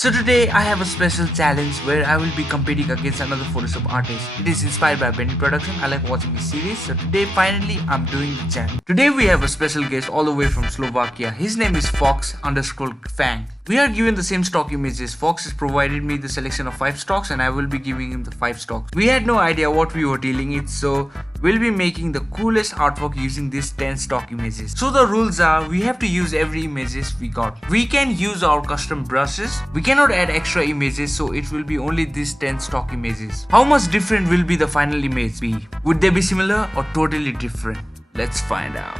So today I have a special challenge where I will be competing against another Photoshop artist. It is inspired by Benny Production. I like watching his series. So today finally I'm doing the challenge. Today we have a special guest all the way from Slovakia. His name is Fox underscore Fang. We are given the same stock images. Fox has provided me the selection of 5 stocks and I will be giving him the 5 stocks. We had no idea what we were dealing with, so we'll be making the coolest artwork using these 10 stock images. So the rules are we have to use every images we got. We can use our custom brushes. We cannot add extra images, so it will be only these 10 stock images. How much different will be the final image be? Would they be similar or totally different? Let's find out.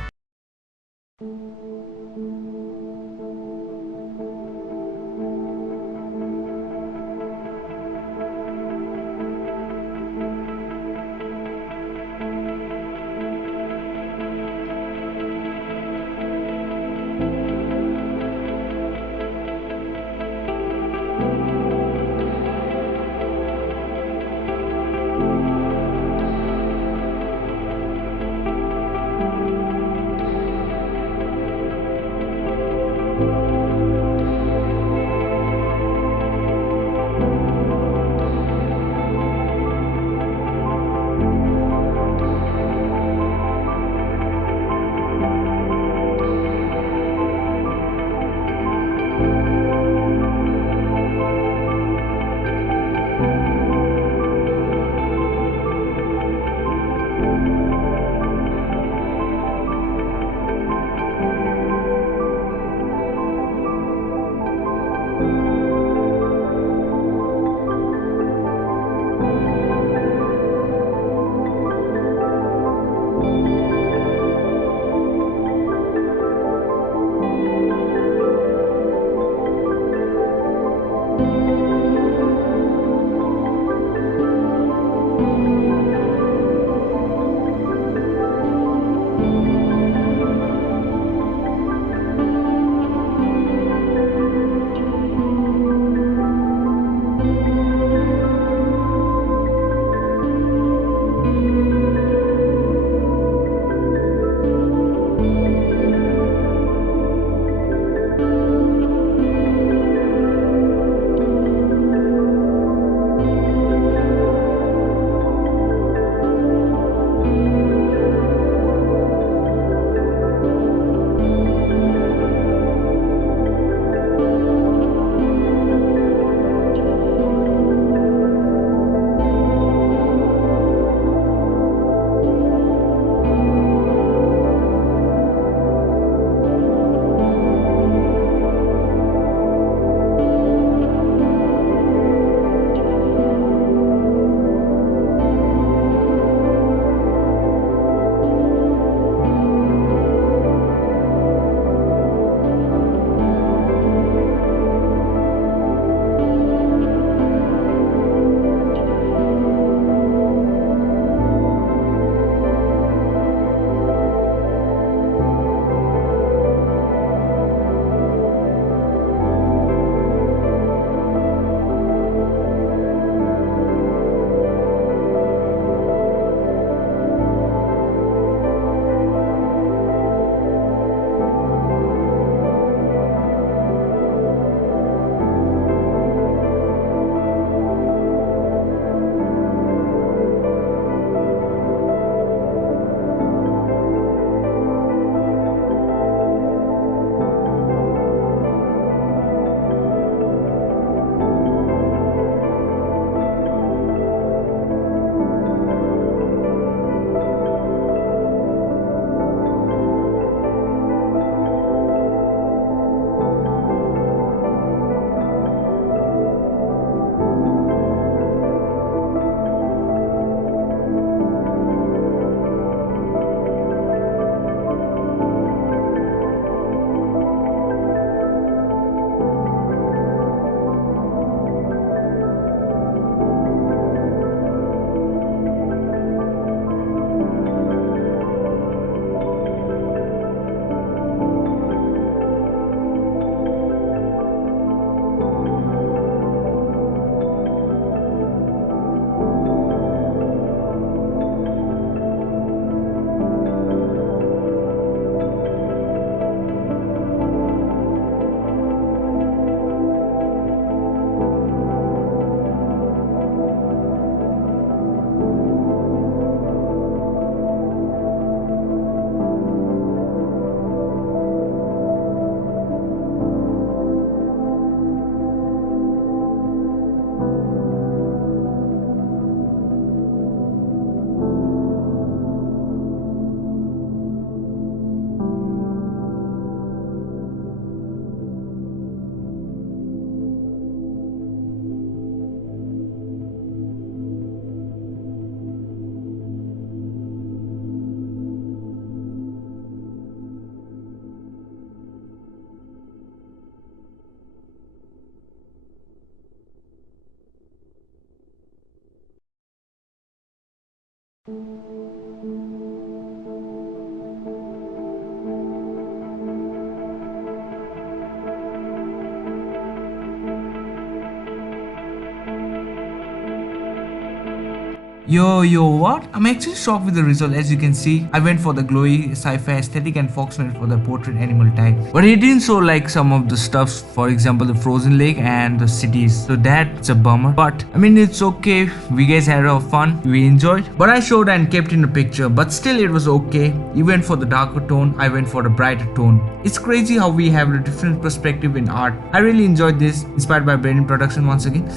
Yo, what? I'm actually shocked with the result. As you can see, I went for the glowy sci-fi aesthetic and Fox went for the portrait animal type. But he didn't show like some of the stuffs, for example, the frozen lake and the cities. So that's a bummer. But I mean, it's okay. We guys had our fun. We enjoyed. But I showed and kept in a picture. But still, it was okay. You went for the darker tone. I went for the brighter tone. It's crazy how we have a different perspective in art. I really enjoyed this. Inspired by Brain Production once again.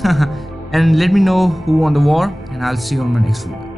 And let me know who won the war, and I'll see you on my next video.